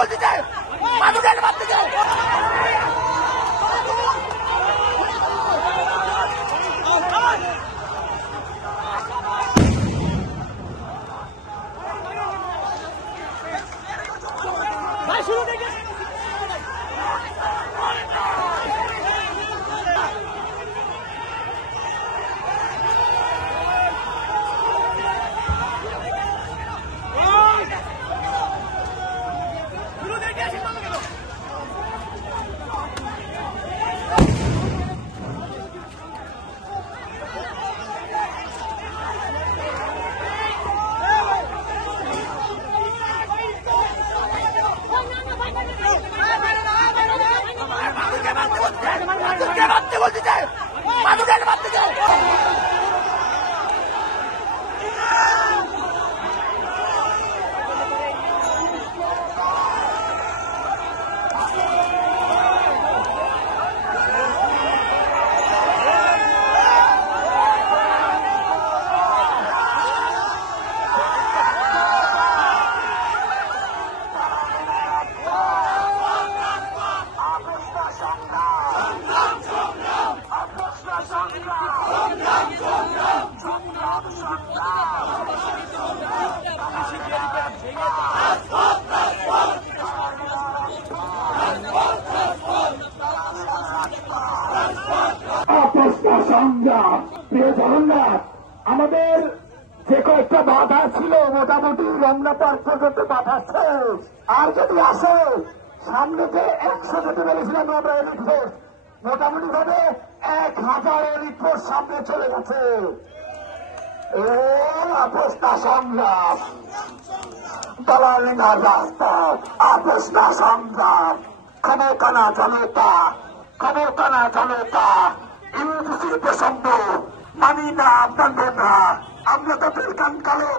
বলতে চাই মানুষের মারতে চাই শুরু থেকে বলতে চাই মানুষের মারতে চাই আমাদের যে কয়েকটা বাধা ছিল মোটামুটি রমনা পার্ক পর্যন্ত বাধা শেষ। আর যদি আসে সামনে যে 100 যেতে বলেছিলাম আমরা এলিট ফোর্স, মোটামুটি ভাবে 1000 এলিট ফোর্স সামনে চলে গেছে। আপোষ না সংগ্রাম, দালালি না রাস্তা, আপোষ না সংগ্রাম, ক্ষমতা না জনতা, ক্ষমতা না জনতা, ইউজিসির প্রসঙ্গ মানি না আপনাদের না, আমরা তাদের কান কালো